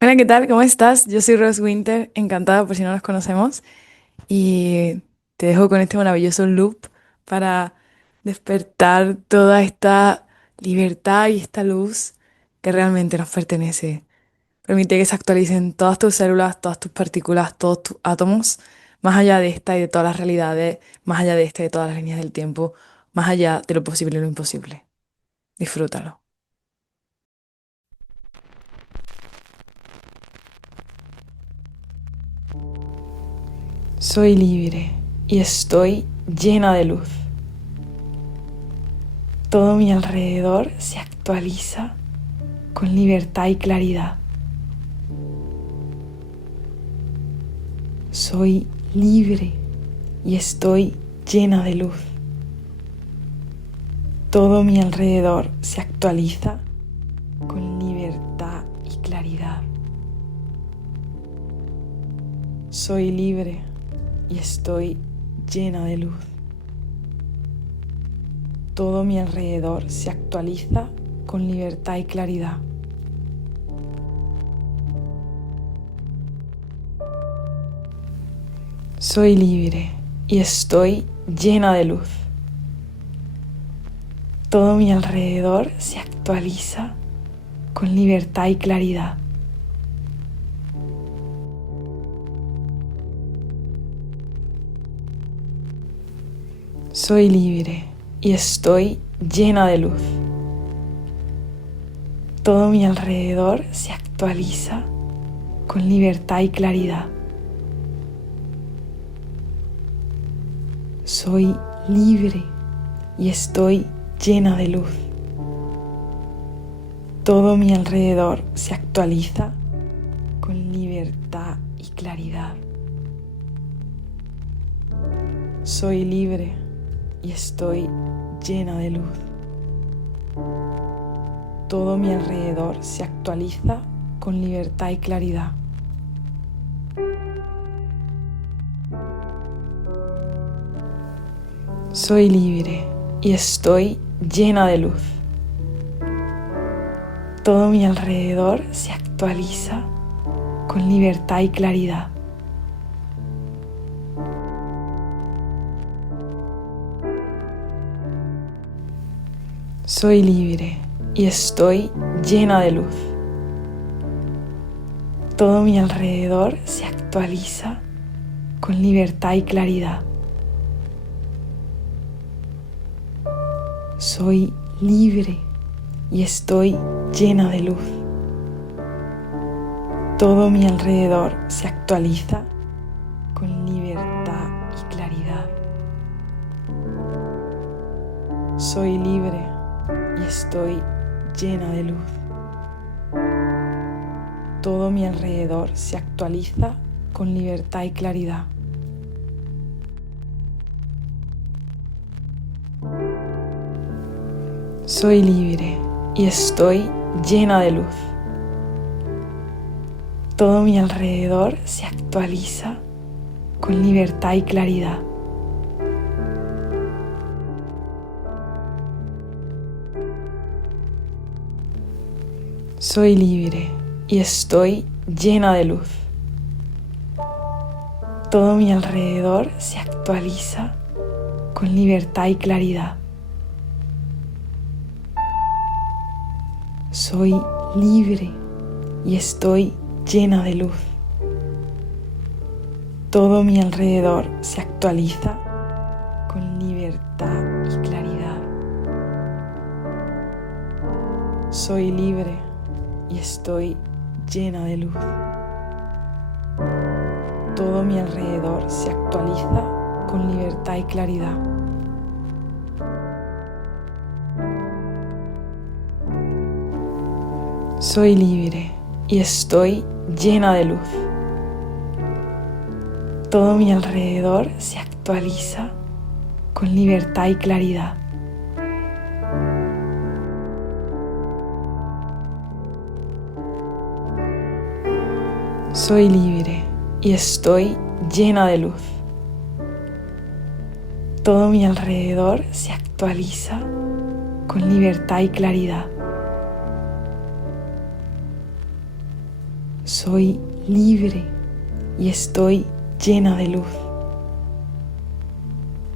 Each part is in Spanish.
Hola, ¿qué tal? ¿Cómo estás? Yo soy Rose Winter, encantada por si no nos conocemos, y te dejo con este maravilloso loop para despertar toda esta libertad y esta luz que realmente nos pertenece. Permite que se actualicen todas tus células, todas tus partículas, todos tus átomos, más allá de esta y de todas las realidades, más allá de esta y de todas las líneas del tiempo, más allá de lo posible y lo imposible. Disfrútalo. Soy libre y estoy llena de luz. Todo mi alrededor se actualiza con libertad y claridad. Soy libre y estoy llena de luz. Todo mi alrededor se actualiza con libertad y claridad. Soy libre y estoy llena de luz. Todo mi alrededor se actualiza con libertad y claridad. Soy libre y estoy llena de luz. Todo mi alrededor se actualiza con libertad y claridad. Soy libre y estoy llena de luz. Todo mi alrededor se actualiza con libertad y claridad. Soy libre y estoy llena de luz. Todo mi alrededor se actualiza con libertad y claridad. Soy libre y estoy llena de luz. Todo mi alrededor se actualiza con libertad y claridad. Soy libre y estoy llena de luz. Todo mi alrededor se actualiza con libertad y claridad. Soy libre y estoy llena de luz. Todo mi alrededor se actualiza con libertad y claridad. Soy libre y estoy llena de luz. Todo mi alrededor se actualiza con libertad y claridad. Soy libre y estoy llena de luz. Todo mi alrededor se actualiza con libertad y claridad. Soy libre y estoy llena de luz. Todo mi alrededor se actualiza con libertad y claridad. Soy libre y estoy llena de luz. Todo mi alrededor se actualiza con libertad y claridad. Soy libre y estoy llena de luz. Todo mi alrededor se actualiza con libertad y claridad. Soy libre y estoy llena de luz. Todo mi alrededor se actualiza con libertad y claridad. Soy libre y estoy llena de luz. Todo mi alrededor se actualiza con libertad y claridad. Soy libre y estoy llena de luz. Todo mi alrededor se actualiza con libertad y claridad. Soy libre y estoy llena de luz.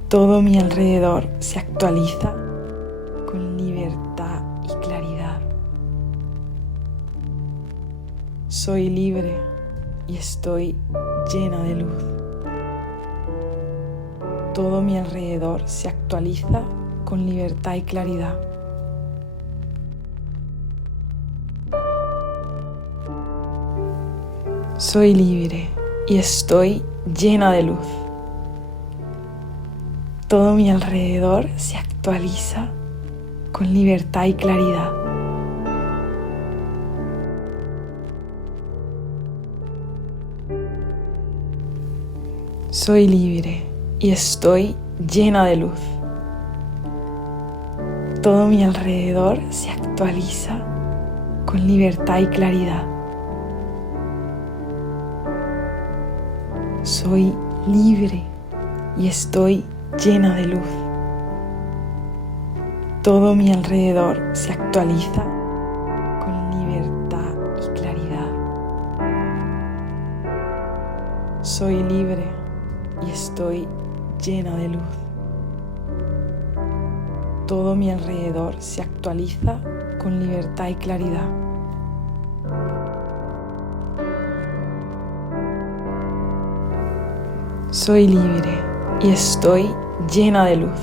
Todo mi alrededor se actualiza con libertad y claridad. Soy libre y estoy llena de luz. Todo mi alrededor se actualiza con libertad y claridad. Soy libre y estoy llena de luz. Todo mi alrededor se actualiza con libertad y claridad. Soy libre y estoy llena de luz. Todo mi alrededor se actualiza con libertad y claridad. Soy libre y estoy llena de luz. Todo mi alrededor se actualiza con libertad y claridad. Soy libre y estoy llena de luz. Todo mi alrededor se actualiza con libertad y claridad. Soy libre y estoy llena de luz.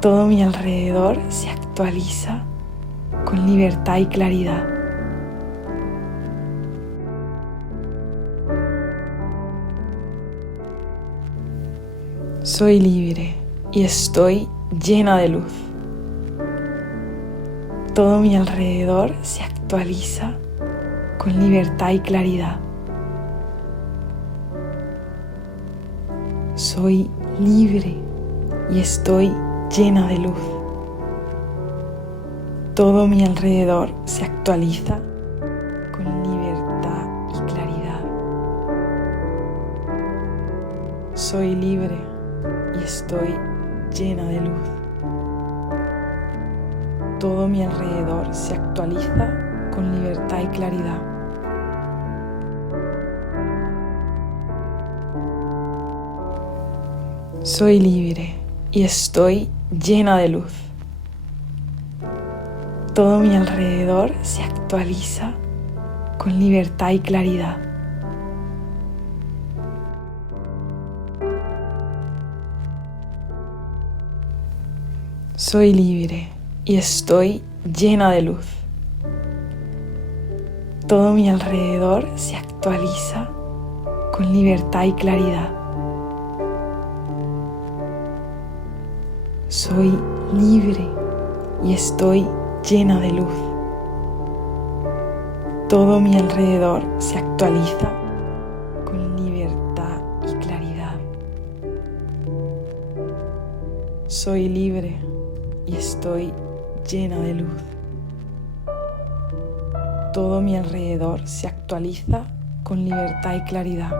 Todo mi alrededor se actualiza con libertad y claridad. Soy libre y estoy llena de luz. Todo mi alrededor se actualiza con libertad y claridad. Soy libre y estoy llena de luz. Todo mi alrededor se actualiza con libertad y claridad. Soy libre y estoy llena de luz. Todo mi alrededor se actualiza con libertad y claridad. Soy libre y estoy llena de luz. Todo mi alrededor se actualiza con libertad y claridad. Soy libre y estoy llena de luz. Todo mi alrededor se actualiza con libertad y claridad. Soy libre y estoy llena de luz. Todo mi alrededor se actualiza con libertad y claridad. Soy libre y estoy llena de luz. Todo mi alrededor se actualiza con libertad y claridad.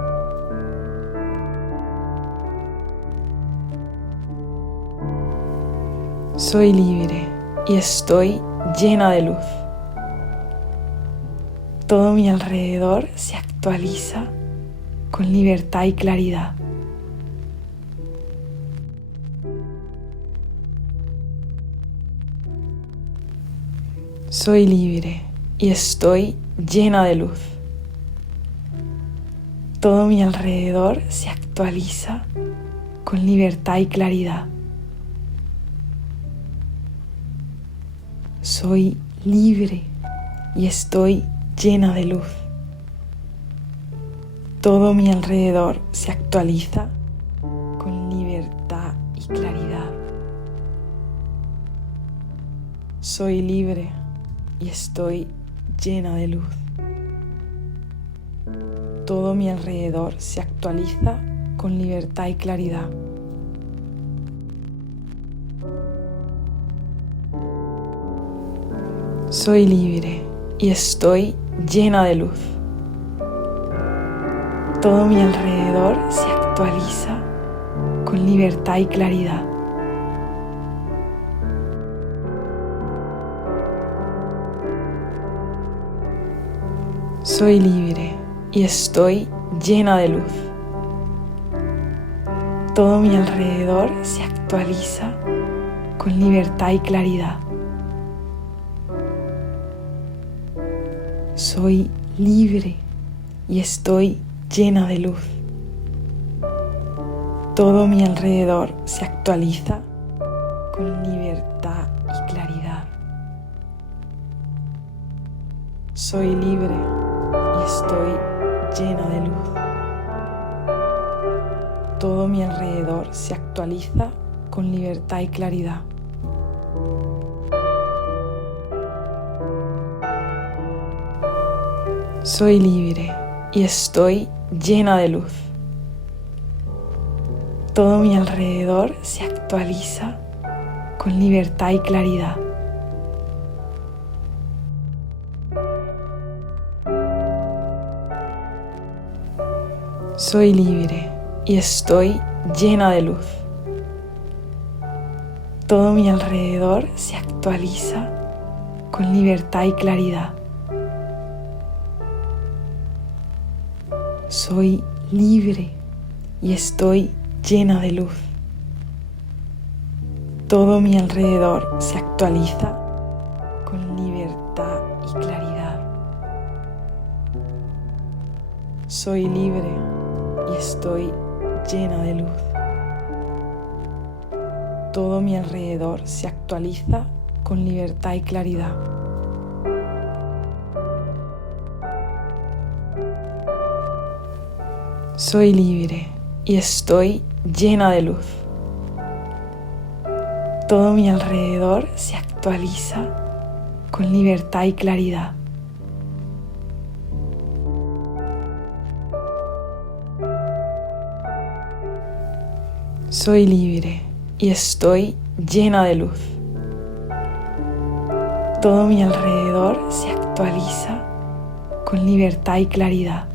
Soy libre y estoy llena de luz. Todo mi alrededor se actualiza con libertad y claridad. Soy libre y estoy llena de luz. Todo mi alrededor se actualiza con libertad y claridad. Soy libre y estoy llena de luz. Todo mi alrededor se actualiza con libertad y claridad. Soy libre y estoy llena de luz. Todo mi alrededor se actualiza con libertad y claridad. Soy libre y estoy llena de luz. Todo mi alrededor se actualiza con libertad y claridad. Soy libre y estoy llena de luz. Todo mi alrededor se actualiza con libertad y claridad. Soy libre y estoy llena de luz. Todo mi alrededor se actualiza con libertad y claridad. Soy libre y estoy llena de luz. Todo mi alrededor se actualiza con libertad y claridad. Soy libre y estoy llena de luz. Todo mi alrededor se actualiza con libertad y claridad. Soy libre y estoy llena de luz. Todo mi alrededor se actualiza con libertad y claridad. Soy libre y estoy llena de luz. Todo mi alrededor se actualiza con libertad y claridad. Soy libre y estoy llena de luz. Todo mi alrededor se actualiza con libertad y claridad. Soy libre y estoy llena de luz. Todo mi alrededor se actualiza con libertad y claridad. Soy libre y estoy llena de luz. Todo mi alrededor se actualiza con libertad y claridad.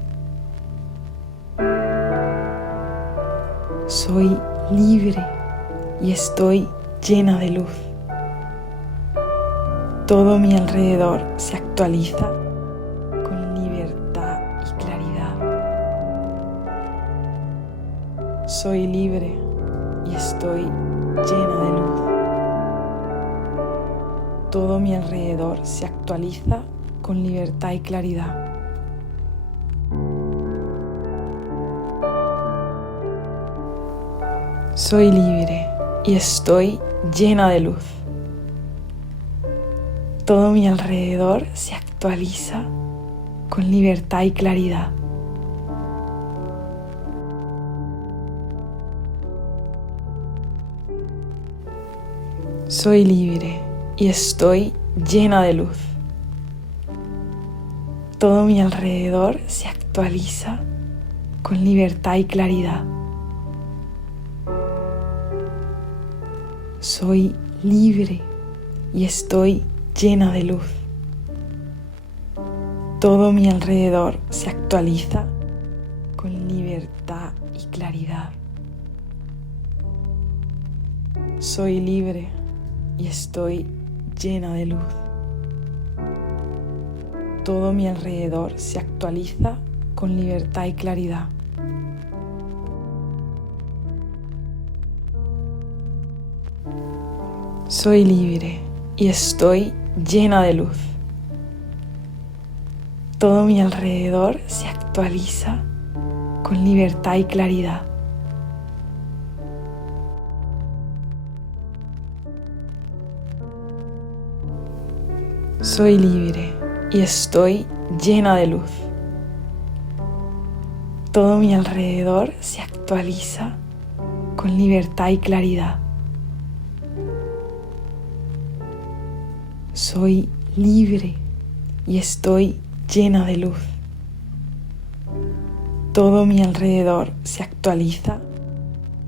Soy libre y estoy llena de luz. Todo mi alrededor se actualiza con libertad y claridad. Soy libre y estoy llena de luz. Todo mi alrededor se actualiza con libertad y claridad. Soy libre y estoy llena de luz. Todo mi alrededor se actualiza con libertad y claridad. Soy libre y estoy llena de luz. Todo mi alrededor se actualiza con libertad y claridad. Soy libre y estoy llena de luz. Todo mi alrededor se actualiza con libertad y claridad. Soy libre y estoy llena de luz. Todo mi alrededor se actualiza con libertad y claridad. Soy libre y estoy llena de luz. Todo mi alrededor se actualiza con libertad y claridad. Soy libre y estoy llena de luz. Todo mi alrededor se actualiza con libertad y claridad. Soy libre y estoy llena de luz. Todo mi alrededor se actualiza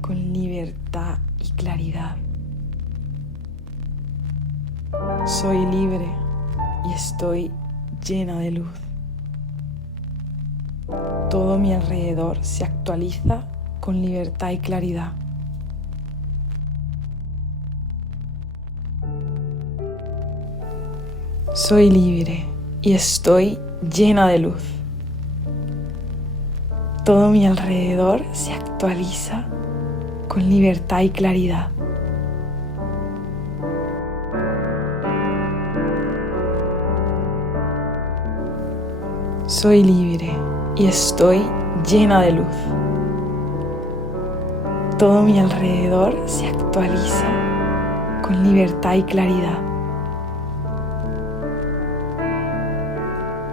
con libertad y claridad. Soy libre y estoy llena de luz. Todo mi alrededor se actualiza con libertad y claridad. Soy libre y estoy llena de luz. Todo mi alrededor se actualiza con libertad y claridad. Soy libre y estoy llena de luz. Todo mi alrededor se actualiza con libertad y claridad.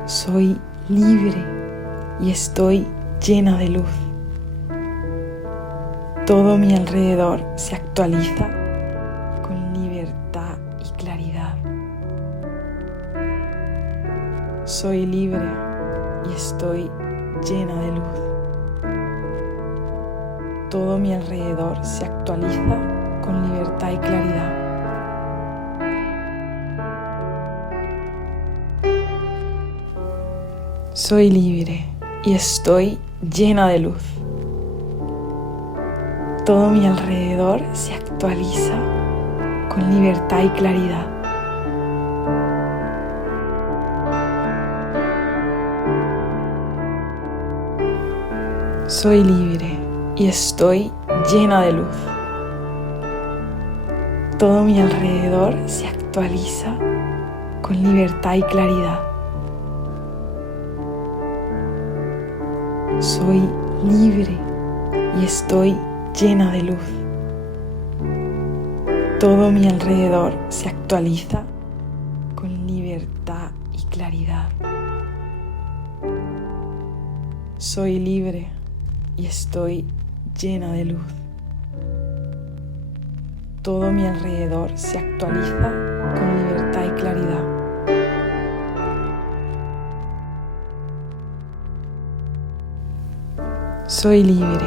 Soy libre y estoy llena de luz. Todo mi alrededor se actualiza con libertad y claridad. Soy libre y estoy llena de luz. Todo mi alrededor se actualiza con libertad y claridad. Soy libre y estoy llena de luz. Todo mi alrededor se actualiza con libertad y claridad. Soy libre y estoy llena de luz. Todo mi alrededor se actualiza con libertad y claridad. Soy libre y estoy llena de luz. Todo mi alrededor se actualiza con libertad y claridad. Soy libre y estoy llena de luz. Todo mi alrededor se actualiza con libertad y claridad. Soy libre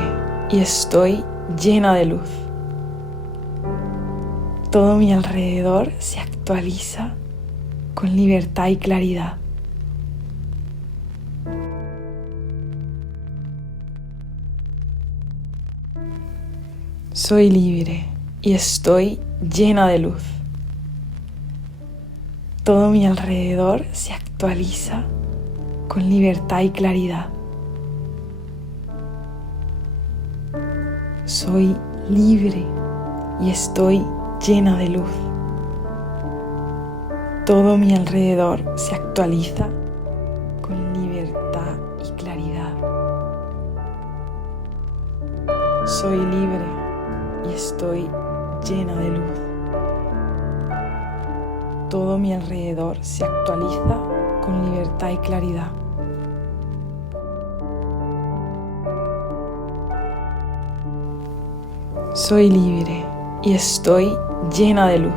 y estoy llena de luz. Todo mi alrededor se actualiza con libertad y claridad. Soy libre y estoy llena de luz. Todo mi alrededor se actualiza con libertad y claridad. Soy libre y estoy llena de luz. Todo mi alrededor se actualiza con libertad y claridad. Soy libre y estoy llena de luz. Todo mi alrededor se actualiza con libertad y claridad. Soy libre y estoy llena de luz.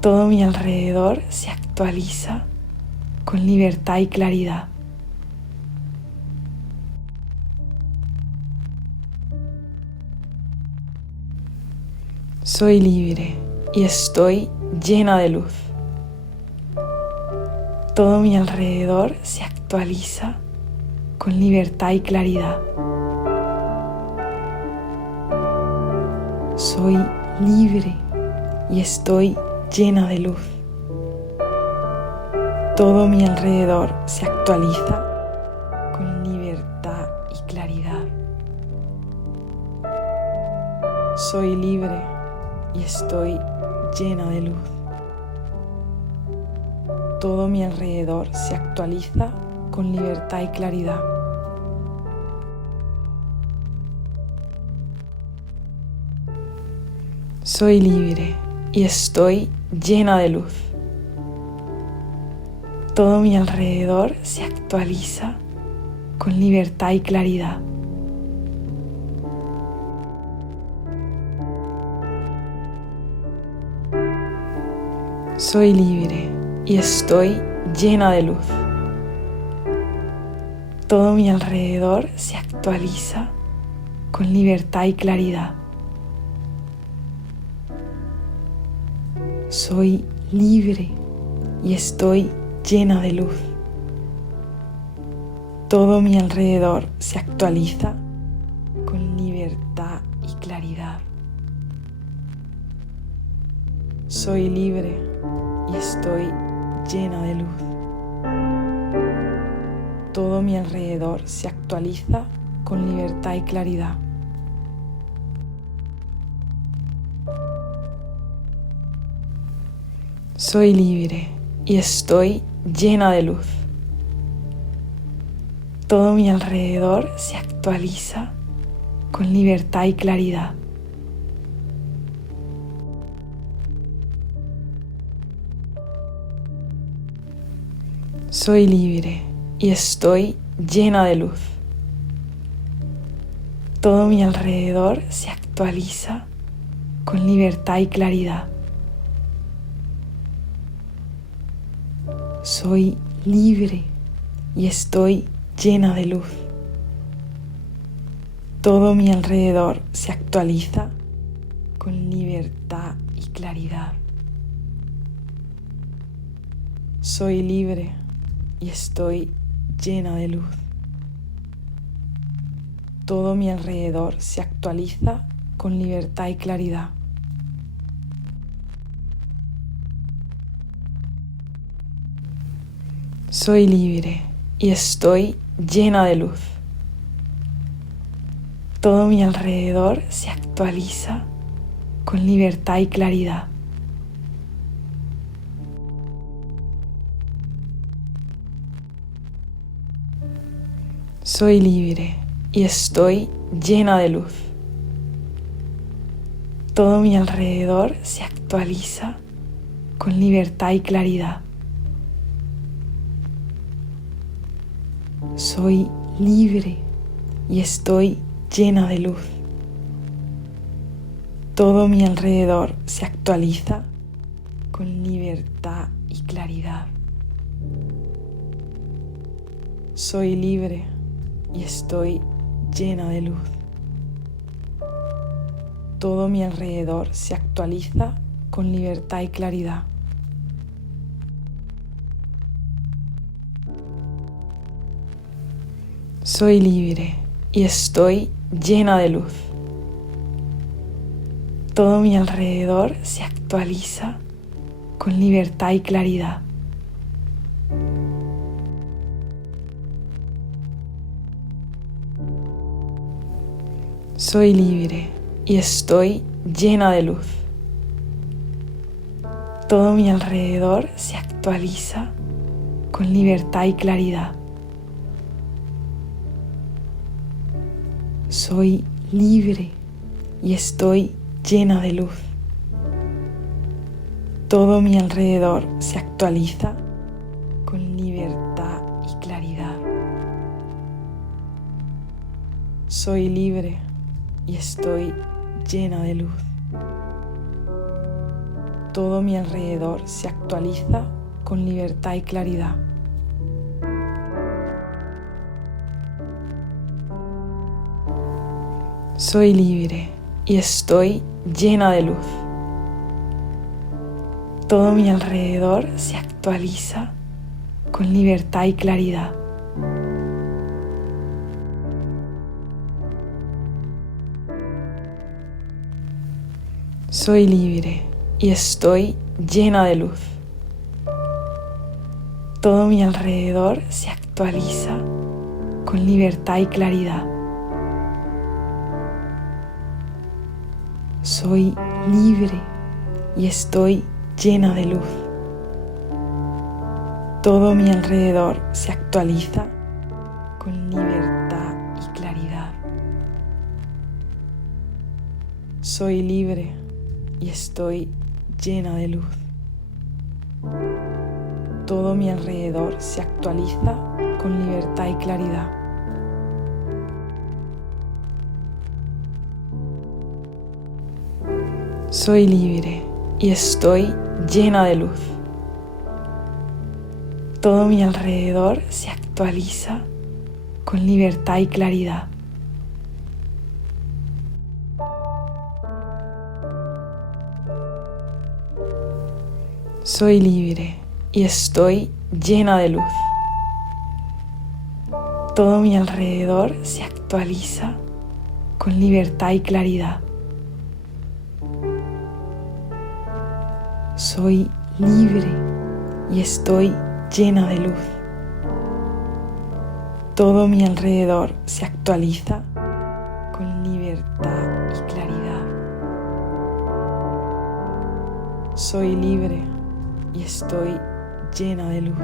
Todo mi alrededor se actualiza con libertad y claridad. Soy libre y estoy llena de luz. Todo mi alrededor se actualiza con libertad y claridad. Soy libre y estoy llena de luz. Todo mi alrededor se actualiza con libertad y claridad. Soy libre y estoy llena de luz. Todo mi alrededor se actualiza con libertad y claridad. Soy libre y estoy llena de luz. Todo mi alrededor se actualiza con libertad y claridad. Soy libre y estoy llena de luz. Todo mi alrededor se actualiza con libertad y claridad. Soy libre y estoy llena de luz. Todo mi alrededor se actualiza con libertad y claridad. Soy libre y estoy llena de luz. Todo mi alrededor se actualiza con libertad y claridad. Soy libre y estoy llena de luz. Todo mi alrededor se actualiza con libertad y claridad. Soy libre y estoy llena de luz. Todo mi alrededor se actualiza con libertad y claridad. Soy libre y estoy llena de luz. Todo mi alrededor se actualiza con libertad y claridad. Soy libre y estoy llena de luz. Todo mi alrededor se actualiza con libertad y claridad. Soy libre y estoy llena de luz. Todo mi alrededor se actualiza con libertad y claridad. Soy libre y estoy llena de luz. Todo mi alrededor se actualiza con libertad y claridad. Soy libre y estoy llena de luz. Todo mi alrededor se actualiza con libertad y claridad. Soy libre y estoy llena de luz. Todo mi alrededor se actualiza con libertad y claridad. Soy libre y estoy llena de luz. Todo mi alrededor se actualiza con libertad y claridad. Soy libre y estoy llena de luz. Todo mi alrededor se actualiza con libertad y claridad. Soy libre y estoy llena de luz. Todo mi alrededor se actualiza con libertad y claridad. Soy libre y estoy llena de luz. Todo mi alrededor se actualiza con libertad y claridad. Soy libre y estoy llena de luz. Todo mi alrededor se actualiza con libertad y claridad. Soy libre y estoy llena de luz. Todo mi alrededor se actualiza con libertad y claridad. Soy libre y estoy llena de luz. Todo mi alrededor se actualiza con libertad y claridad. Soy libre y estoy llena de luz. Todo mi alrededor se actualiza con libertad y claridad. Soy libre y estoy llena de luz. Todo mi alrededor se actualiza con libertad y claridad. Soy libre y estoy llena de luz. Todo mi alrededor se actualiza con libertad y claridad. Soy libre y estoy llena de luz. Todo mi alrededor se actualiza con libertad y claridad. Soy libre y estoy llena de luz.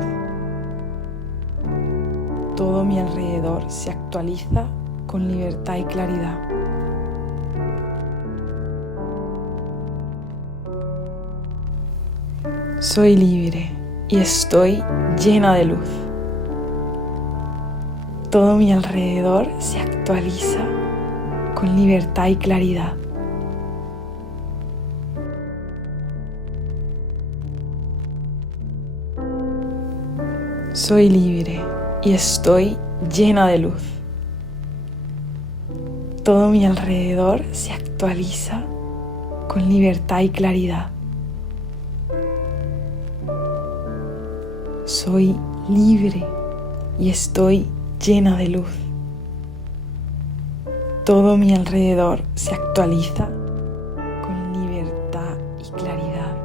Todo mi alrededor se actualiza con libertad y claridad. Soy libre y estoy llena de luz. Todo mi alrededor se actualiza con libertad y claridad. Soy libre y estoy llena de luz. Todo mi alrededor se actualiza con libertad y claridad. Soy libre y estoy llena de luz. Todo mi alrededor se actualiza con libertad y claridad.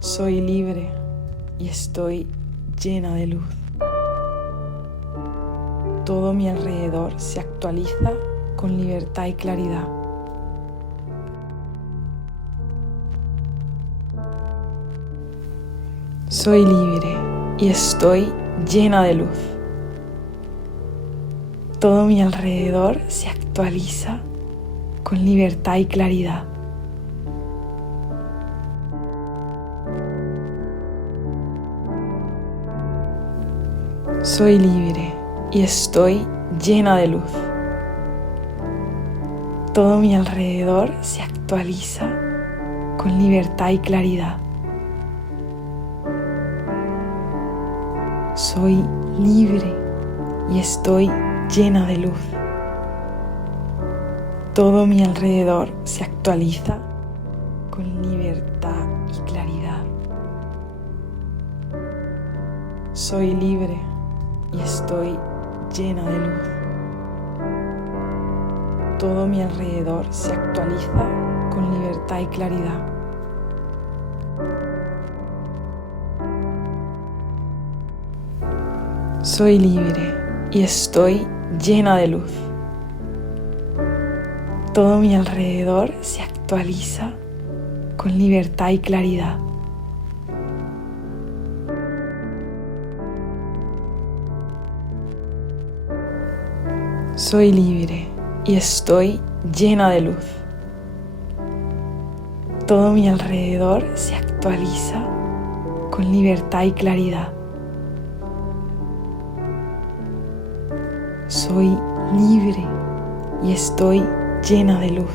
Soy libre y estoy llena de luz. Todo mi alrededor se actualiza con libertad y claridad. Soy libre y estoy llena de luz. Todo mi alrededor se actualiza con libertad y claridad. Soy libre y estoy llena de luz. Todo mi alrededor se actualiza con libertad y claridad. Soy libre y estoy llena de luz. Todo mi alrededor se actualiza con libertad y claridad. Soy libre y estoy llena de luz. Todo mi alrededor se actualiza con libertad y claridad. Soy libre y estoy llena de luz. Todo mi alrededor se actualiza con libertad y claridad. Soy libre y estoy llena de luz. Todo mi alrededor se actualiza con libertad y claridad. Soy libre y estoy llena de luz.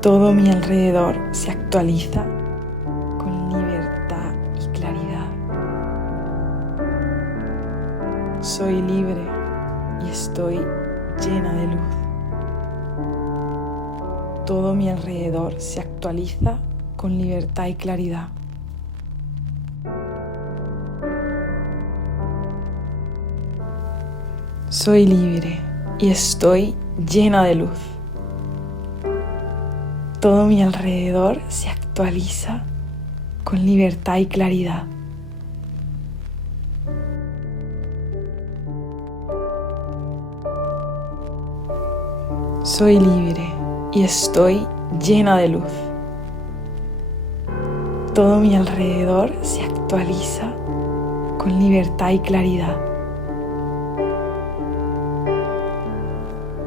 Todo mi alrededor se actualiza con libertad y claridad. Soy libre y estoy llena de luz. Todo mi alrededor se actualiza con libertad y claridad. Soy libre y estoy llena de luz. Todo mi alrededor se actualiza con libertad y claridad. Soy libre y estoy llena de luz. Todo mi alrededor se actualiza con libertad y claridad.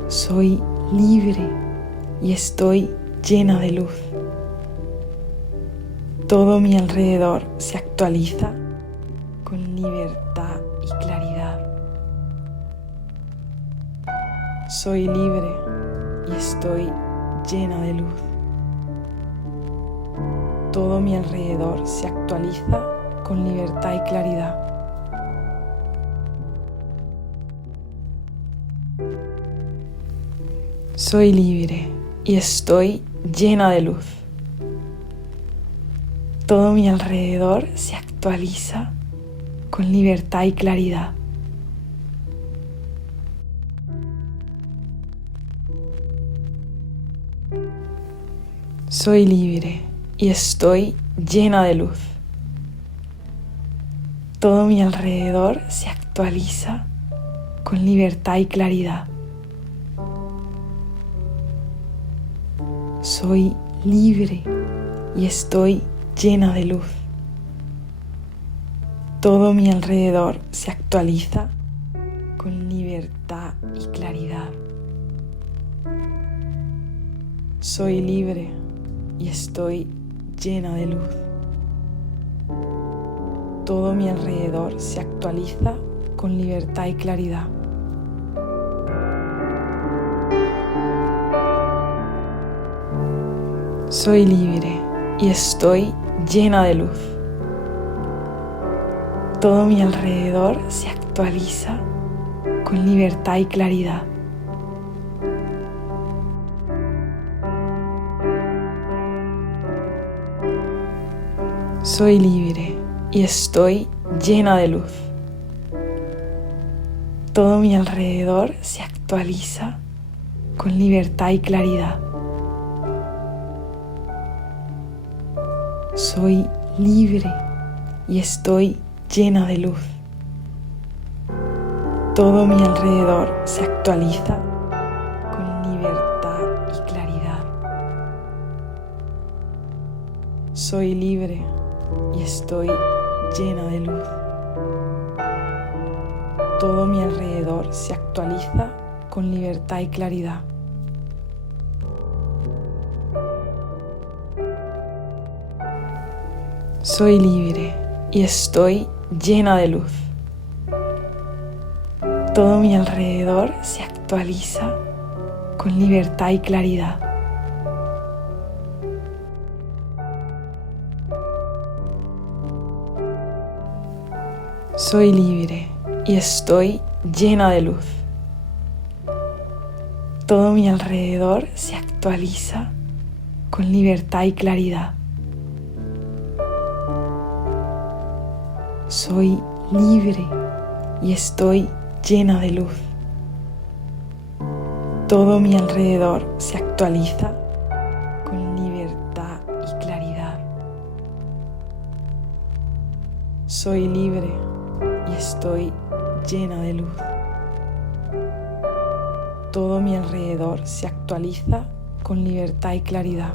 Soy libre y estoy llena de luz. Todo mi alrededor se actualiza con libertad y claridad. Soy libre y estoy llena de luz. Todo mi alrededor se actualiza con libertad y claridad. Soy libre y estoy llena de luz. Todo mi alrededor se actualiza con libertad y claridad. Soy libre y estoy llena de luz. Todo mi alrededor se actualiza con libertad y claridad. Soy libre y estoy llena de luz. Todo mi alrededor se actualiza con libertad y claridad. Soy libre y estoy llena de luz. Todo mi alrededor se actualiza con libertad y claridad. Soy libre y estoy llena de luz. Todo mi alrededor se actualiza con libertad y claridad. Soy libre y estoy llena de luz. Todo mi alrededor se actualiza con libertad y claridad. Soy libre y estoy llena de luz. Todo mi alrededor se actualiza con libertad y claridad. Soy libre y estoy llena de luz. Todo mi alrededor se actualiza con libertad y claridad. Soy libre y estoy llena de luz. Todo mi alrededor se actualiza con libertad y claridad. Soy libre y estoy llena de luz. Todo mi alrededor se actualiza con libertad y claridad. Soy libre y estoy llena de luz. Todo mi alrededor se actualiza con libertad y claridad. Soy libre y estoy llena de luz. Todo mi alrededor se actualiza con libertad y claridad.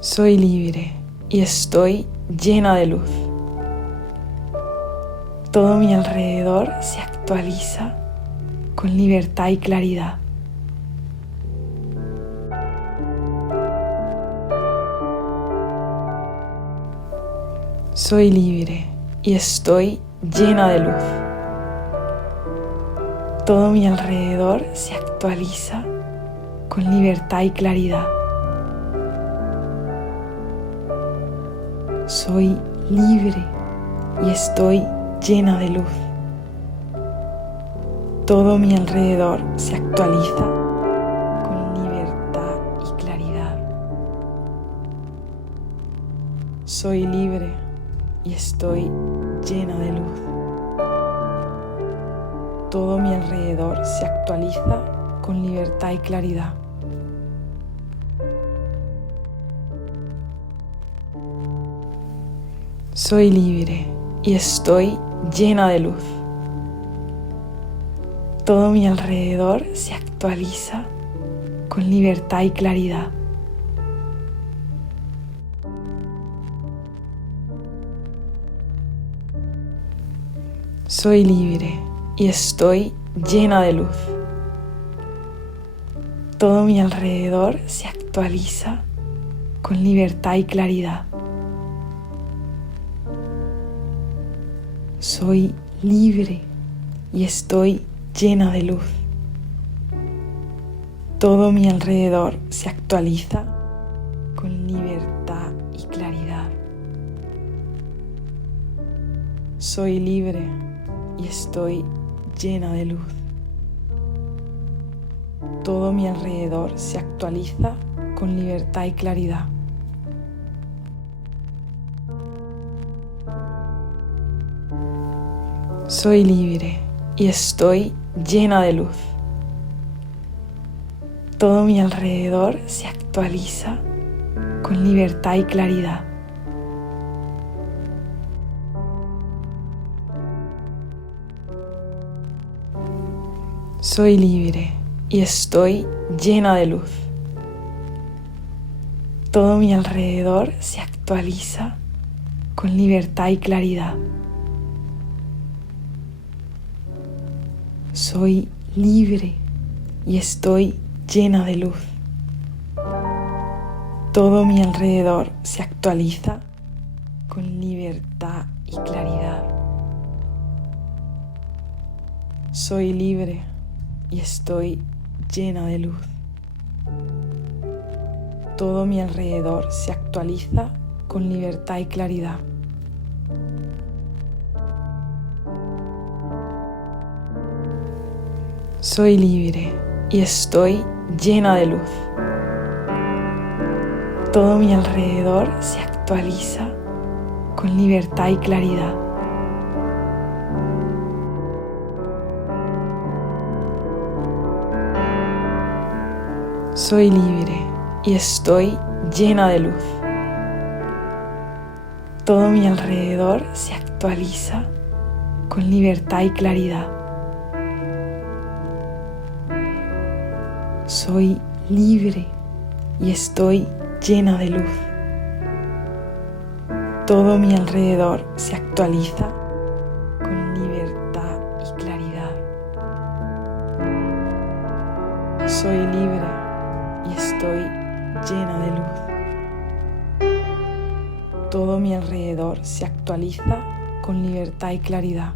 Soy libre y estoy llena de luz. Todo mi alrededor se actualiza con libertad y claridad. Soy libre y estoy llena de luz. Todo mi alrededor se actualiza con libertad y claridad. Soy libre y estoy llena de luz. Todo mi alrededor se actualiza con libertad y claridad. Soy libre y estoy llena de luz. Todo mi alrededor se actualiza con libertad y claridad. Soy libre y estoy llena de luz. Todo mi alrededor se actualiza con libertad y claridad. Soy libre y estoy llena de luz. Todo mi alrededor se actualiza con libertad y claridad. Soy libre y estoy llena de luz. Todo mi alrededor se actualiza con libertad y claridad. Soy libre y estoy llena de luz. Todo mi alrededor se actualiza con libertad y claridad. Soy libre y estoy llena de luz. Todo mi alrededor se actualiza con libertad y claridad. Soy libre y estoy llena de luz. Todo mi alrededor se actualiza con libertad y claridad. Soy libre y estoy llena de luz. Todo mi alrededor se actualiza con libertad y claridad. Soy libre y estoy llena de luz. Todo mi alrededor se actualiza con libertad y claridad. Soy libre y estoy llena de luz. Todo mi alrededor se actualiza con libertad y claridad. Soy libre y estoy llena de luz. Todo mi alrededor se actualiza con libertad y claridad. Soy libre y estoy llena de luz. Todo mi alrededor se actualiza con libertad y claridad. Soy libre y estoy llena de luz. Todo mi alrededor se actualiza con libertad y claridad.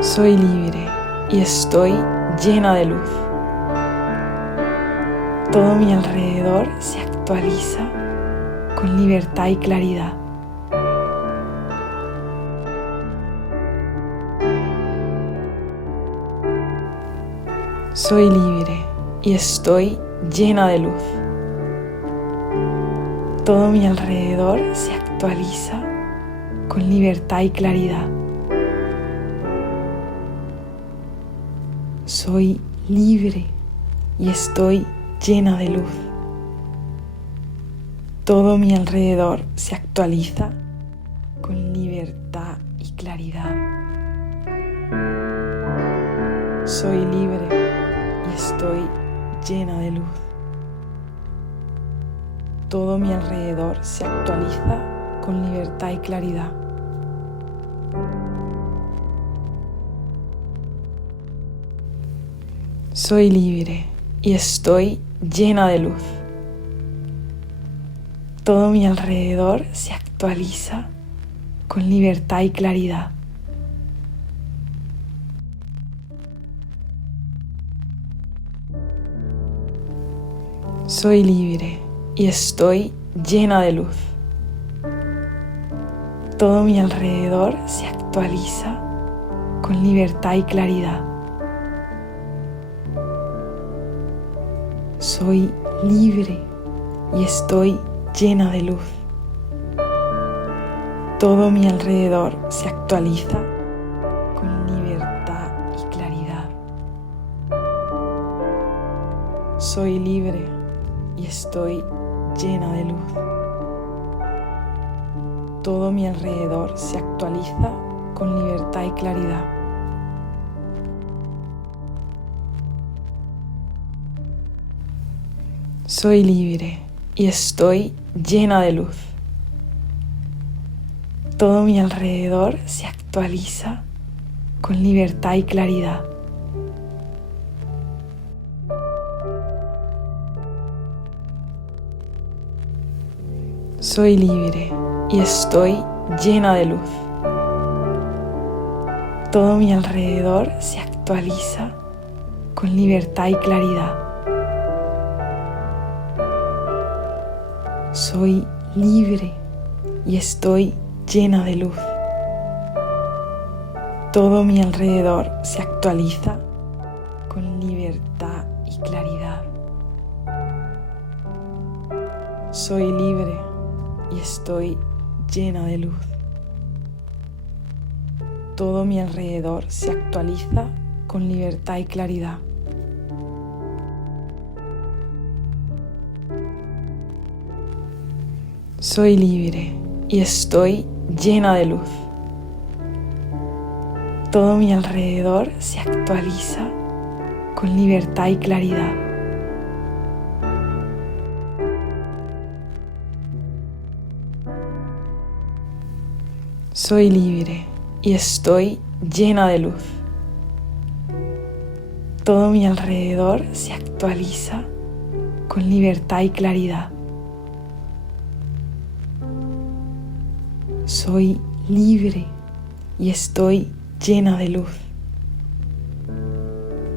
Soy libre y estoy llena de luz. Todo mi alrededor se actualiza con libertad y claridad. Soy libre y estoy llena de luz. Todo mi alrededor se actualiza con libertad y claridad. Soy libre y estoy llena de luz. Todo mi alrededor se actualiza con libertad y claridad. Soy libre y estoy llena de luz. Todo mi alrededor se actualiza con libertad y claridad. Soy libre y estoy llena de luz. Todo mi alrededor se actualiza con libertad y claridad. Soy libre y estoy llena de luz. Todo mi alrededor se actualiza con libertad y claridad. Soy libre y estoy llena de luz. Todo mi alrededor se actualiza con libertad y claridad. Soy libre y estoy llena de luz. Todo mi alrededor se actualiza con libertad y claridad. Soy libre y estoy llena de luz. Todo mi alrededor se actualiza con libertad y claridad. Soy libre y estoy llena de luz. Todo mi alrededor se actualiza con libertad y claridad. Soy libre y estoy llena de luz. Todo mi alrededor se actualiza con libertad y claridad. Soy libre y estoy llena de luz. Todo mi alrededor se actualiza con libertad y claridad. Soy libre y estoy llena de luz. Todo mi alrededor se actualiza con libertad y claridad. Soy libre y estoy llena de luz. Todo mi alrededor se actualiza con libertad y claridad. Soy libre y estoy llena de luz.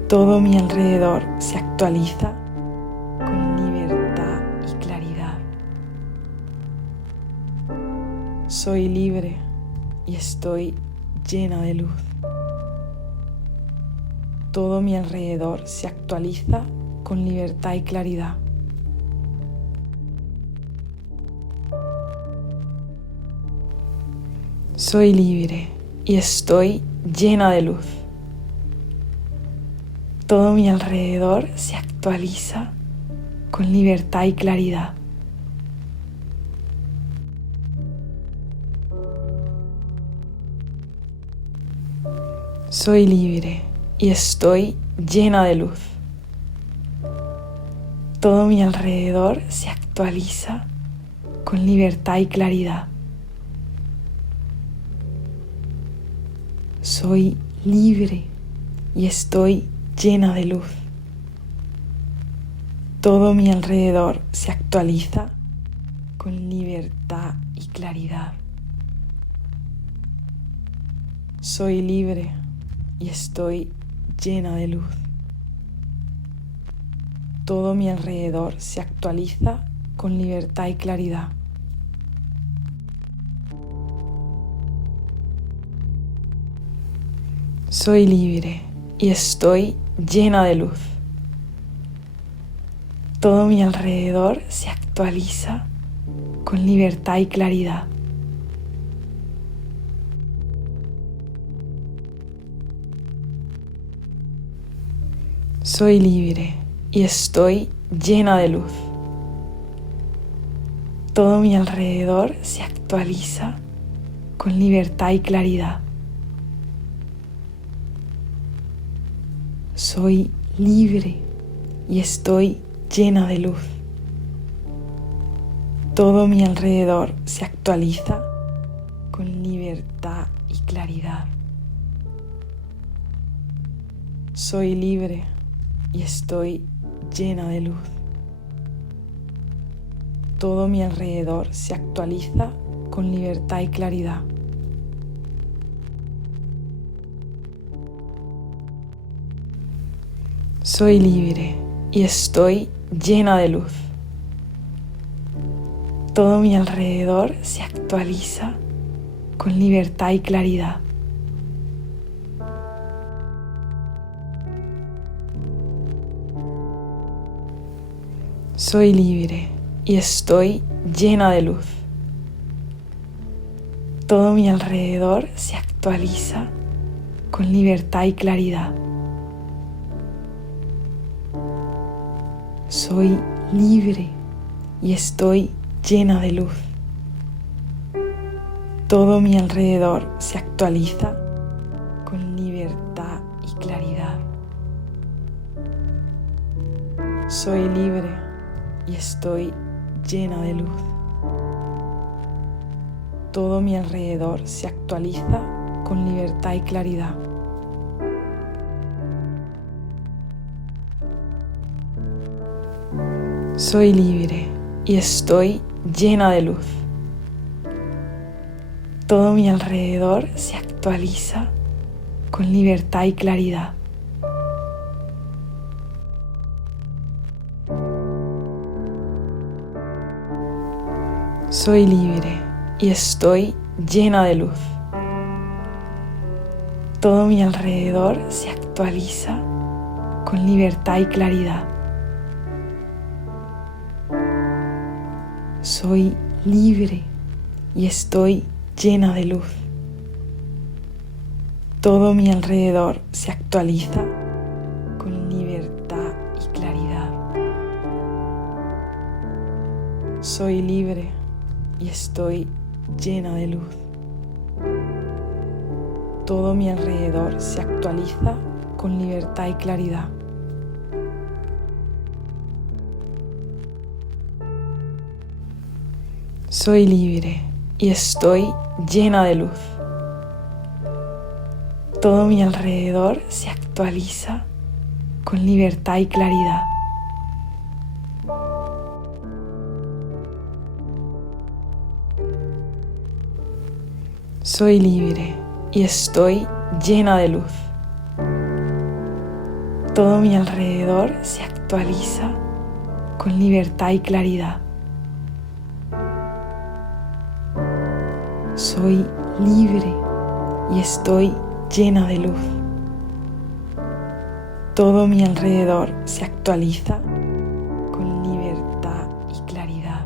Todo mi alrededor se actualiza con libertad y claridad. Soy libre y estoy llena de luz. Todo mi alrededor se actualiza con libertad y claridad. Soy libre y estoy llena de luz. Todo mi alrededor se actualiza con libertad y claridad. Soy libre y estoy llena de luz. Todo mi alrededor se actualiza con libertad y claridad. Soy libre y estoy llena de luz. Todo mi alrededor se actualiza con libertad y claridad. Soy libre y estoy llena de luz. Todo mi alrededor se actualiza con libertad y claridad. Soy libre y estoy llena de luz. Todo mi alrededor se actualiza con libertad y claridad. Soy libre y estoy llena de luz. Todo mi alrededor se actualiza con libertad y claridad. Soy libre y estoy llena de luz. Todo mi alrededor se actualiza con libertad y claridad. Soy libre y estoy llena de luz. Todo mi alrededor se actualiza con libertad y claridad. Soy libre y estoy llena de luz. Todo mi alrededor se actualiza con libertad y claridad. Soy libre y estoy llena de luz. Todo mi alrededor se actualiza con libertad y claridad. Soy libre y estoy llena de luz. Todo mi alrededor se actualiza con libertad y claridad. Soy libre y estoy llena de luz. Todo mi alrededor se actualiza con libertad y claridad. Soy libre y estoy llena de luz. Todo mi alrededor se actualiza con libertad y claridad. Soy libre y estoy llena de luz. Todo mi alrededor se actualiza con libertad y claridad. Soy libre y estoy llena de luz. Todo mi alrededor se actualiza con libertad y claridad. Soy libre y estoy llena de luz. Todo mi alrededor se actualiza con libertad y claridad. Soy libre y estoy llena de luz. Todo mi alrededor se actualiza con libertad y claridad. Soy libre y estoy llena de luz. Todo mi alrededor se actualiza con libertad y claridad. Soy libre y estoy llena de luz. Todo mi alrededor se actualiza con libertad y claridad.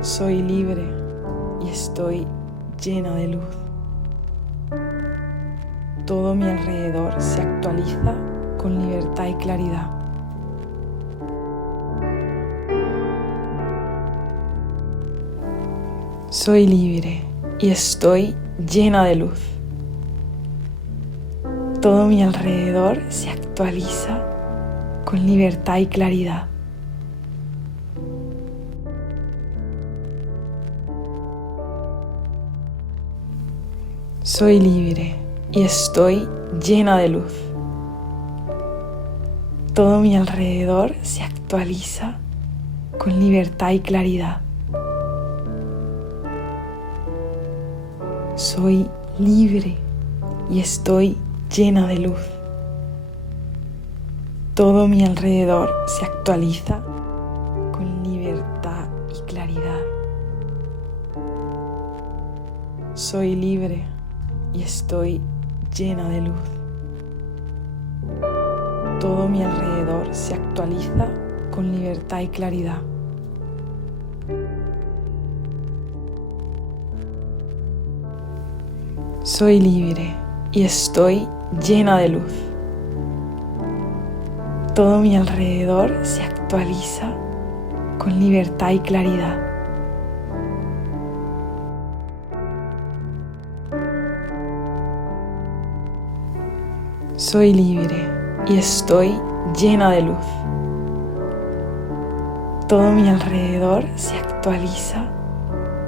Soy libre y estoy llena de luz. Todo mi alrededor se actualiza con libertad y claridad. Soy libre y estoy llena de luz. Todo mi alrededor se actualiza con libertad y claridad. Soy libre y estoy llena de luz. Todo mi alrededor se actualiza con libertad y claridad. Soy libre y estoy llena de luz. Todo mi alrededor se actualiza con libertad y claridad. Soy libre y estoy llena de luz. Todo mi alrededor se actualiza con libertad y claridad. Soy libre y estoy llena de luz. Todo mi alrededor se actualiza con libertad y claridad. Soy libre y estoy llena de luz. Todo mi alrededor se actualiza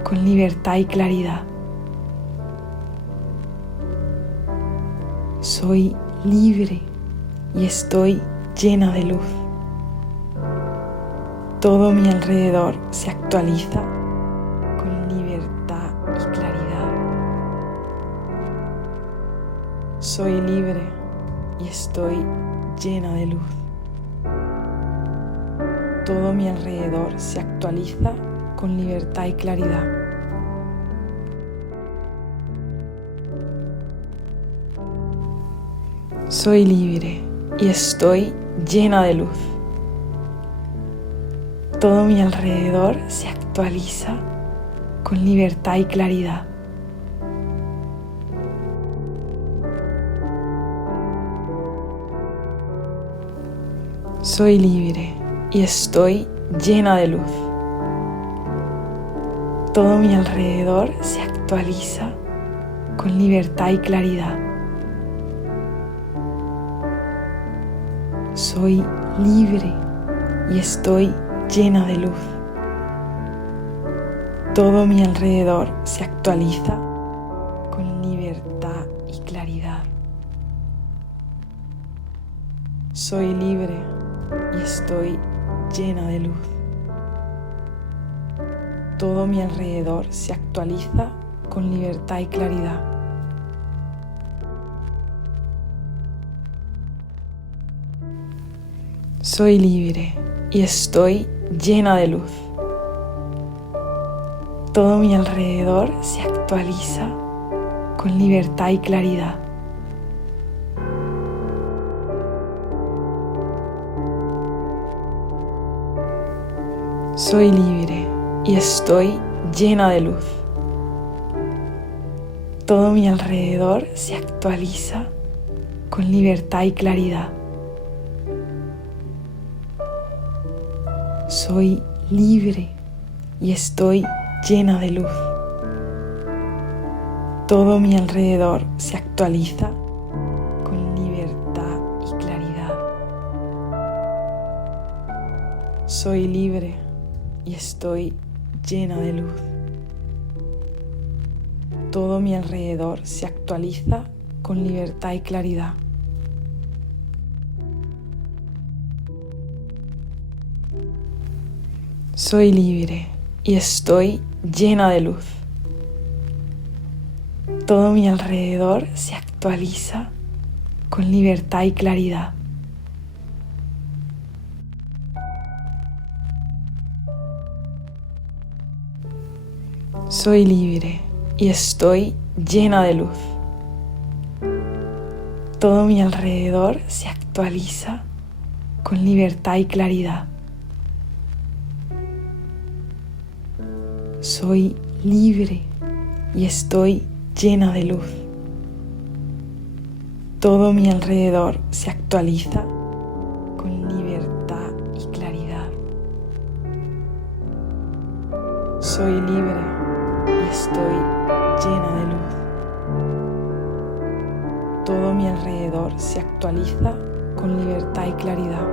con libertad y claridad. Soy libre y estoy llena de luz. Todo mi alrededor se actualiza con libertad y claridad. Soy libre y estoy llena de luz. Todo mi alrededor se actualiza con libertad y claridad. Soy libre y estoy llena de luz. Todo mi alrededor se actualiza con libertad y claridad. Soy libre y estoy llena de luz. Todo mi alrededor se actualiza con libertad y claridad. Soy libre y estoy llena de luz. Todo mi alrededor se actualiza con libertad y claridad. Soy libre y estoy llena de luz. Todo mi alrededor se actualiza con libertad y claridad. Soy libre y estoy llena de luz. Todo mi alrededor se actualiza con libertad y claridad. Soy libre y estoy llena de luz. Todo mi alrededor se actualiza con libertad y claridad. Soy libre y estoy llena de luz. Todo mi alrededor se actualiza con libertad y claridad. Soy libre y estoy llena de luz. Todo mi alrededor se actualiza con libertad y claridad. Soy libre y estoy llena de luz. Todo mi alrededor se actualiza con libertad y claridad. Soy libre y estoy llena de luz. Todo mi alrededor se actualiza con libertad y claridad. Soy libre y estoy llena de luz. Todo mi alrededor se actualiza con libertad y claridad. Soy libre y estoy llena de luz. Todo mi alrededor se actualiza con libertad y claridad.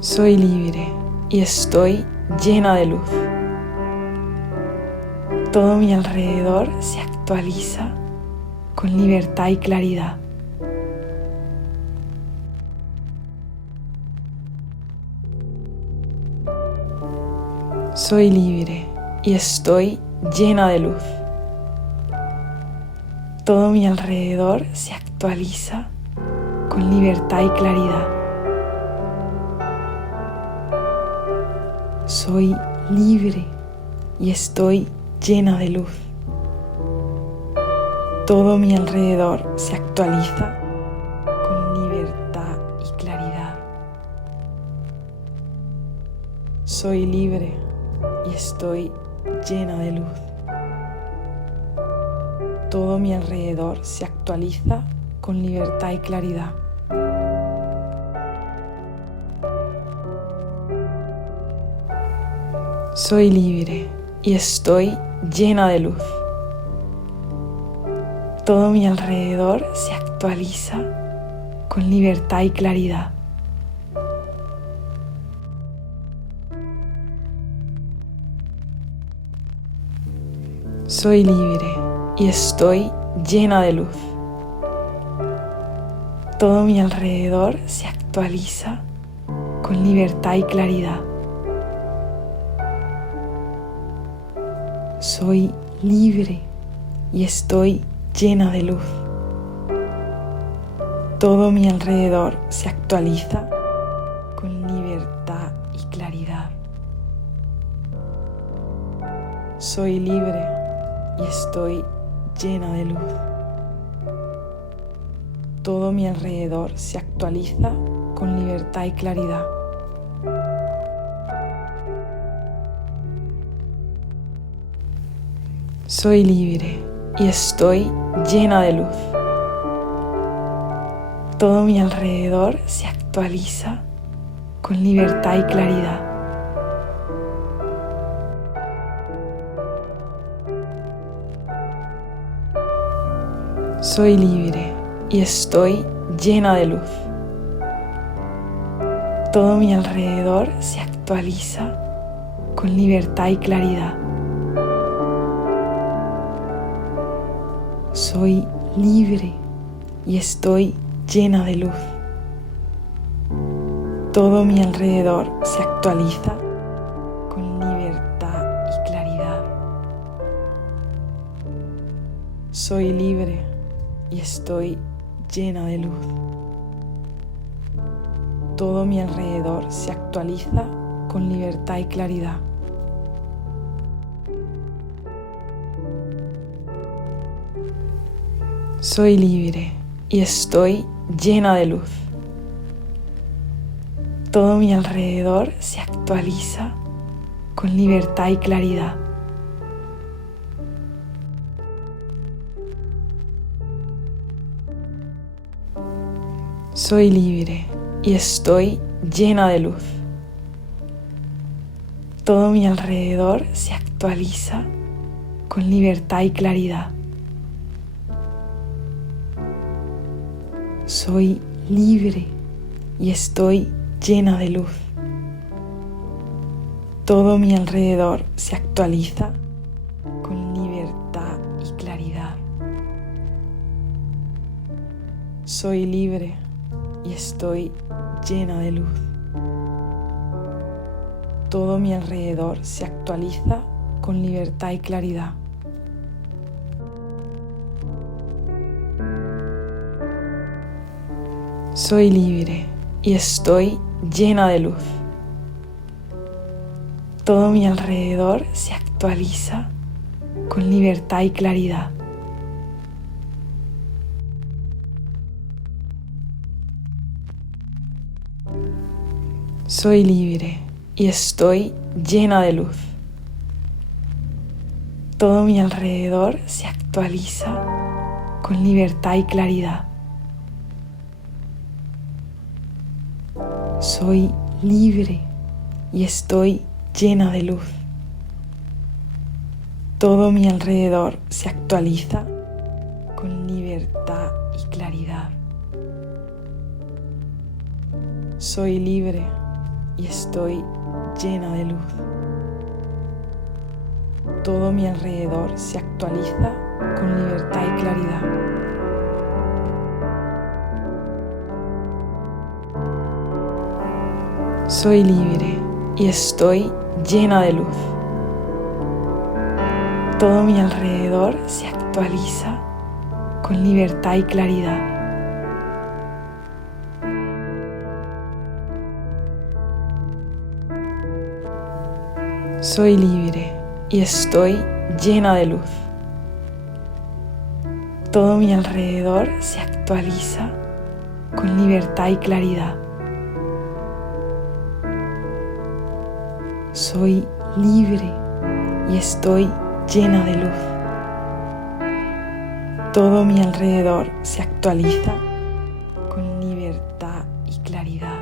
Soy libre y estoy llena de luz. Todo mi alrededor se actualiza con libertad y claridad. Soy libre y estoy llena de luz. Todo mi alrededor se actualiza con libertad y claridad. Soy libre y estoy llena de luz. Todo mi alrededor se actualiza con libertad y claridad. Soy libre y estoy llena de luz. Todo mi alrededor se actualiza con libertad y claridad. Soy libre y estoy llena de luz. Todo mi alrededor se actualiza con libertad y claridad. Soy libre y estoy llena de luz. Todo mi alrededor se actualiza con libertad y claridad. Soy libre y estoy llena de luz. Todo mi alrededor se actualiza con libertad y claridad. Soy libre y estoy llena de luz. Todo mi alrededor se actualiza con libertad y claridad. Soy libre y estoy llena de luz. Todo mi alrededor se actualiza con libertad y claridad. Soy libre y estoy llena de luz. Todo mi alrededor se actualiza con libertad y claridad. Soy libre y estoy llena de luz. Todo mi alrededor se actualiza con libertad y claridad. Soy libre y estoy llena de luz. Todo mi alrededor se actualiza con libertad y claridad. Soy libre y estoy llena de luz. Todo mi alrededor se actualiza con libertad y claridad. Soy libre y estoy llena de luz. Todo mi alrededor se actualiza con libertad y claridad. Soy libre y estoy llena de luz. Todo mi alrededor se actualiza con libertad y claridad. Soy libre y estoy llena de luz. Todo mi alrededor se actualiza con libertad y claridad. Soy libre y estoy llena de luz. Todo mi alrededor se actualiza con libertad y claridad. Soy libre y estoy llena de luz. Todo mi alrededor se actualiza con libertad y claridad. Soy libre y estoy llena de luz. Todo mi alrededor se actualiza con libertad y claridad. Soy libre y estoy llena de luz. Todo mi alrededor se actualiza con libertad y claridad. Soy libre y estoy llena de luz. Todo mi alrededor se actualiza con libertad y claridad. Soy libre y estoy llena de luz. Todo mi alrededor se actualiza con libertad y claridad. Soy libre y estoy llena de luz. Todo mi alrededor se actualiza con libertad y claridad.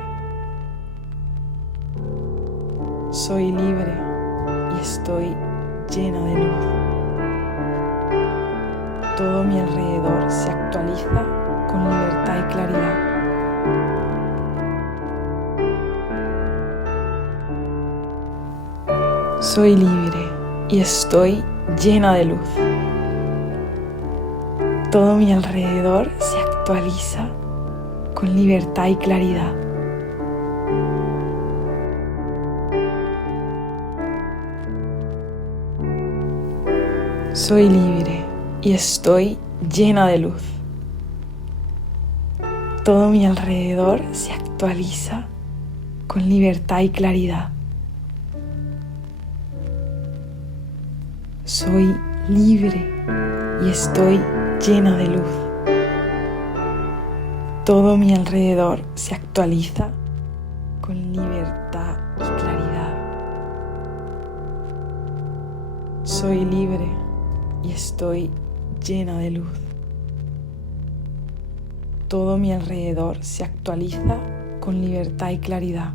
Soy libre y estoy llena de luz. Todo mi alrededor se actualiza con libertad y claridad. Soy libre y estoy llena de luz. Todo mi alrededor se actualiza con libertad y claridad. Soy libre y estoy llena de luz. Todo mi alrededor se actualiza con libertad y claridad. Soy libre y estoy llena de luz. Todo mi alrededor se actualiza con libertad y claridad. Soy libre y estoy llena de luz. Todo mi alrededor se actualiza con libertad y claridad.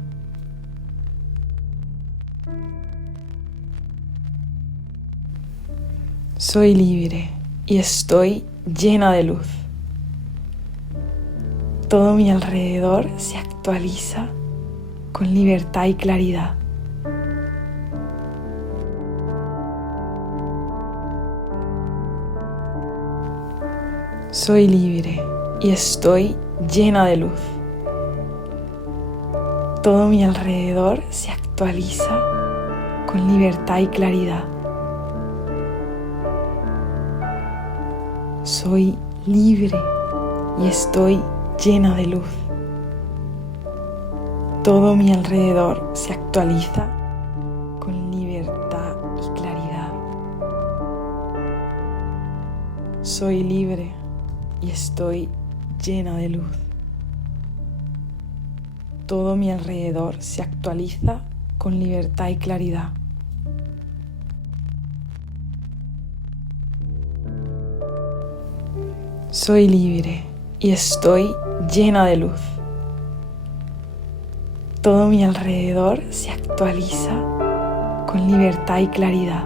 Soy libre y estoy llena de luz. Todo mi alrededor se actualiza con libertad y claridad. Soy libre y estoy llena de luz. Todo mi alrededor se actualiza con libertad y claridad. Soy libre y estoy llena de luz. Todo mi alrededor se actualiza con libertad y claridad. Soy libre y estoy llena de luz. Todo mi alrededor se actualiza con libertad y claridad. Soy libre y estoy llena de luz. Todo mi alrededor se actualiza con libertad y claridad.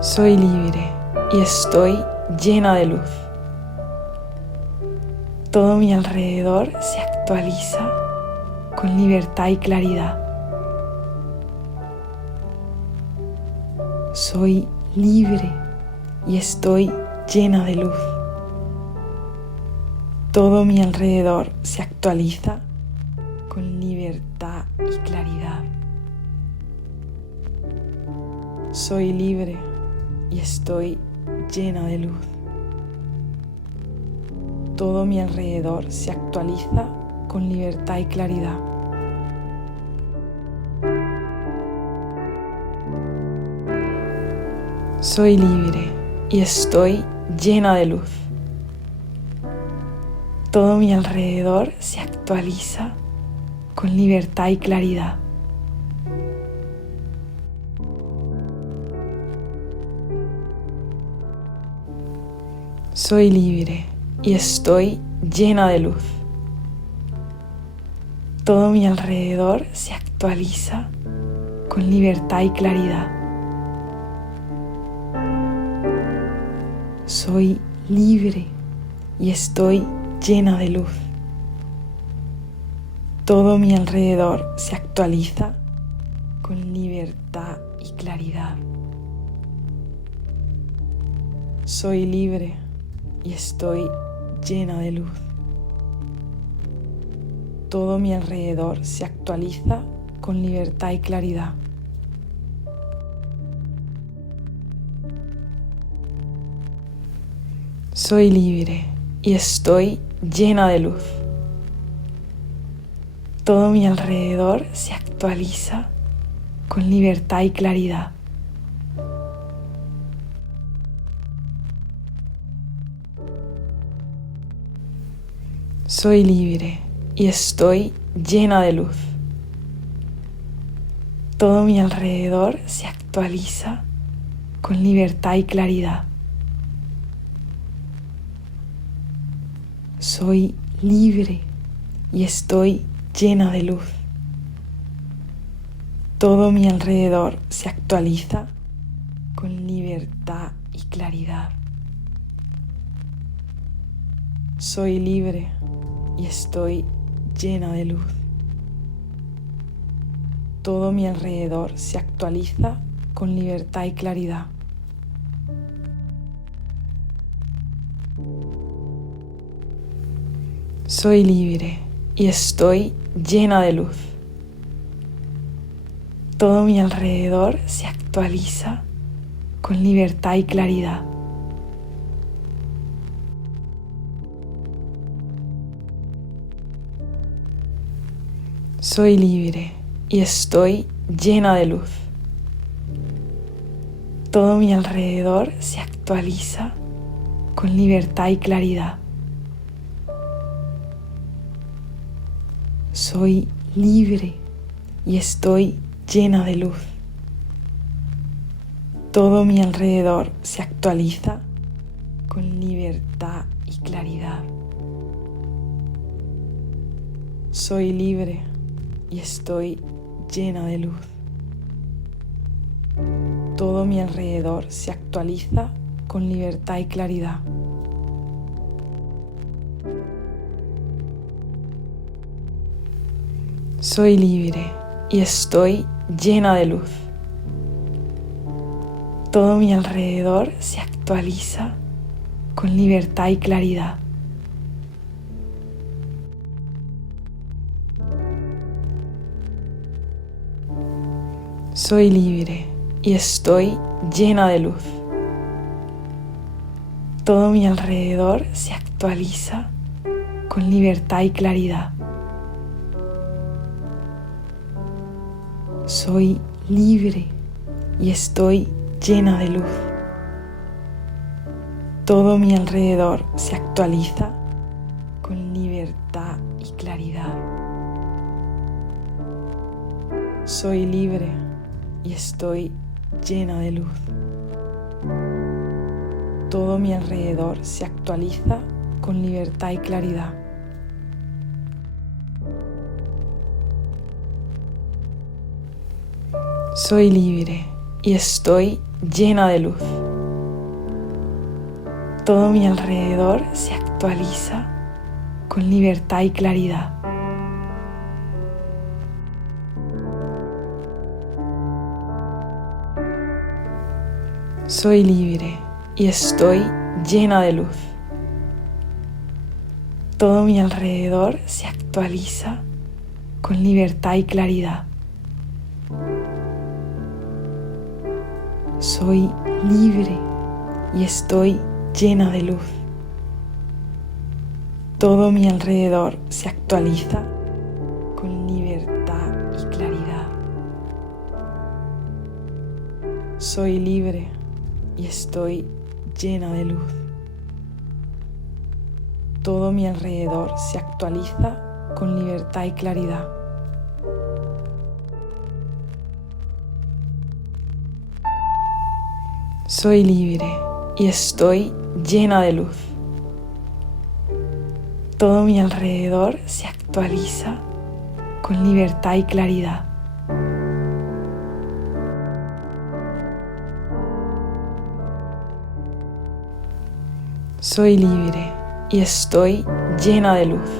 Soy libre y estoy llena de luz. Todo mi alrededor se actualiza con libertad y claridad. Soy libre y estoy llena de luz. Todo mi alrededor se actualiza con libertad y claridad. Soy libre y estoy llena de luz. Todo mi alrededor se actualiza con libertad y claridad. Soy libre y estoy llena de luz. Todo mi alrededor se actualiza con libertad y claridad. Soy libre y estoy llena de luz. Todo mi alrededor se actualiza con libertad y claridad. Soy libre y estoy llena de luz. Todo mi alrededor se actualiza con libertad y claridad. Soy libre y estoy llena de luz. Todo mi alrededor se actualiza con libertad y claridad. Soy libre y estoy llena de luz. Todo mi alrededor se actualiza con libertad y claridad. Soy libre y estoy llena de luz. Todo mi alrededor se actualiza con libertad y claridad. Soy libre y estoy llena de luz. Todo mi alrededor se actualiza con libertad y claridad. Soy libre y estoy llena de luz. Todo mi alrededor se actualiza con libertad y claridad. Soy libre y estoy llena de luz. Todo mi alrededor se actualiza con libertad y claridad. Soy libre y estoy llena de luz. Todo mi alrededor se actualiza con libertad y claridad. Soy libre y estoy llena de luz. Todo mi alrededor se actualiza con libertad y claridad. Soy libre y estoy llena de luz. Todo mi alrededor se actualiza con libertad y claridad. Soy libre y estoy llena de luz. Todo mi alrededor se actualiza con libertad y claridad. Soy libre y estoy llena de luz. Todo mi alrededor se actualiza con libertad y claridad. Soy libre y estoy llena de luz. Todo mi alrededor se actualiza con libertad y claridad. Soy libre y estoy llena de luz. Todo mi alrededor se actualiza con libertad y claridad. Soy libre y estoy llena de luz. Todo mi alrededor se actualiza con libertad y claridad. Soy libre y estoy llena de luz. Todo mi alrededor se actualiza con libertad y claridad. Soy libre y estoy llena de luz. Todo mi alrededor se actualiza con libertad y claridad. Soy libre y estoy llena de luz. Todo mi alrededor se actualiza con libertad y claridad. Soy libre y estoy llena de luz. Todo mi alrededor se actualiza con libertad y claridad. Soy libre y estoy llena de luz.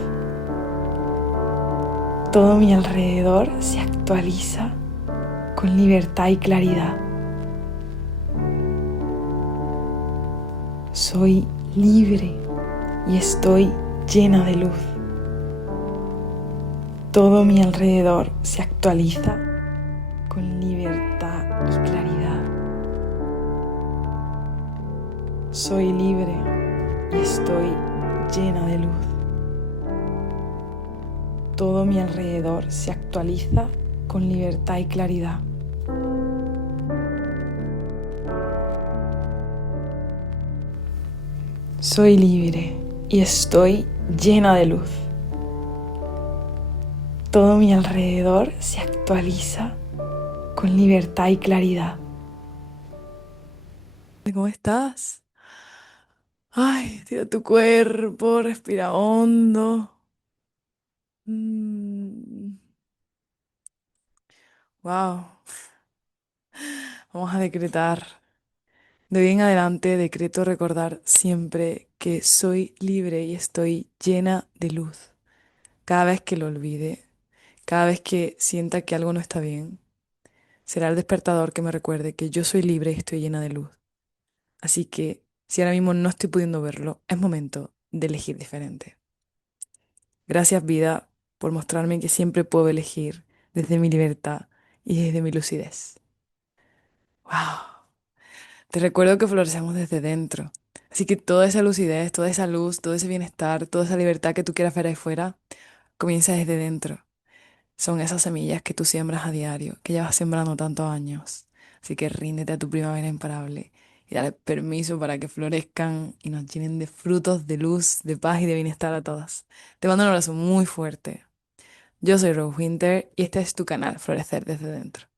Todo mi alrededor se actualiza con libertad y claridad. Soy libre y estoy llena de luz. Todo mi alrededor se actualiza con libertad y claridad. Soy libre y estoy llena de luz. Todo mi alrededor se actualiza con libertad y claridad. Soy libre y estoy llena de luz. Todo mi alrededor se actualiza con libertad y claridad. ¿Cómo estás? Ay, tira tu cuerpo, respira hondo. Wow, vamos a decretar. De hoy en adelante decreto recordar siempre que soy libre y estoy llena de luz. Cada vez que lo olvide, cada vez que sienta que algo no está bien, será el despertador que me recuerde que yo soy libre y estoy llena de luz. Así que si ahora mismo no estoy pudiendo verlo, es momento de elegir diferente. Gracias, vida, por mostrarme que siempre puedo elegir desde mi libertad y desde mi lucidez. ¡Wow! Te recuerdo que florecemos desde dentro. Así que toda esa lucidez, toda esa luz, todo ese bienestar, toda esa libertad que tú quieras ver ahí fuera, comienza desde dentro. Son esas semillas que tú siembras a diario, que llevas sembrando tantos años. Así que ríndete a tu primavera imparable y dale permiso para que florezcan y nos llenen de frutos, de luz, de paz y de bienestar a todas. Te mando un abrazo muy fuerte. Yo soy Rose Winter y este es tu canal Florecer desde dentro.